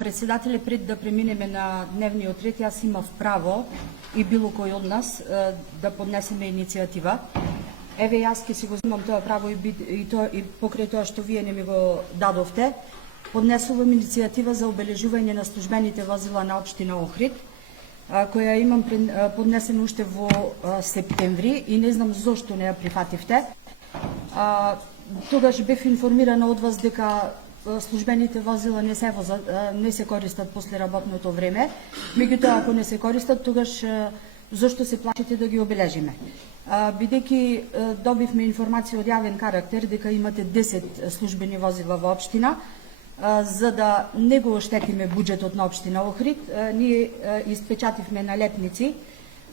Председателе, пред да преминеме на дневниот ред, јас имав право и било кој од нас да поднесеме иницијатива. Еве, јас ќе си го земам тоа право и покрај тоа што вие не ми го дадовте. Поднесувам иницијатива за обележување на службените возила на општина Охрид, која имам поднесена уште во септември и не знам зошто не ја прифативте. Тогаш бев информирана од вас дека службените возила не се користат после работното време. Меѓутоа, ако не се користат, тогаш зошто се плашите да ги обележиме? Бидејќи добивме информација од јавен карактер дека имате 10 службени возила во општина, за да не го оштетиме буџетот на општина Охрид, ние испечативме налепници.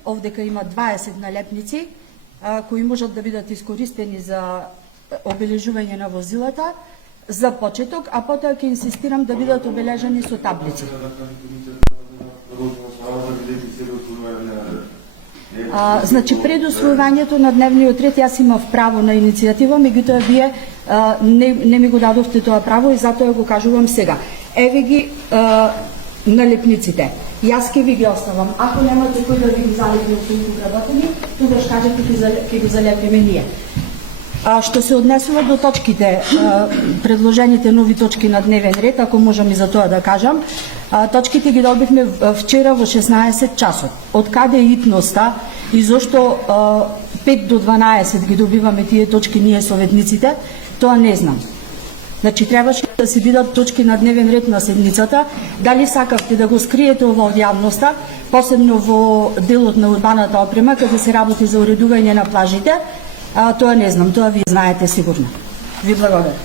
Овдека има 20 налепници кои можат да бидат искористени за обележување на возилата за почеток, а потоа ќе инсистирам да бидат обележани со таблици. Значи, пред усвојувањето на дневниот ред јас имав право на иницијатива, меѓутоа вие не ми го дадовте тоа право и затоа го кажувам сега. Еве ги налепниците. Јас ќе ви ги оставам. Ако немате кој да ви ги залепи од кои работени, тогаш кажете ќе ги залепиме ние. Што се однесува до точките, предложените нови точки на дневен ред, ако можам и за тоа да кажам, точките ги добивме вчера во 16 часот. Од каде итноста и зошто 5 до 12 ги добиваме тие точки ние советниците, тоа не знам. Значи, требаше да си бидат точки на дневен ред на седмицата. Дали сакавте да го скриете ова од јавноста, посебно во делот на урбаната опрема, каде се работи за уредување на плажите, тоа не знам, тоа ви знаете сигурно. Ви благодарам.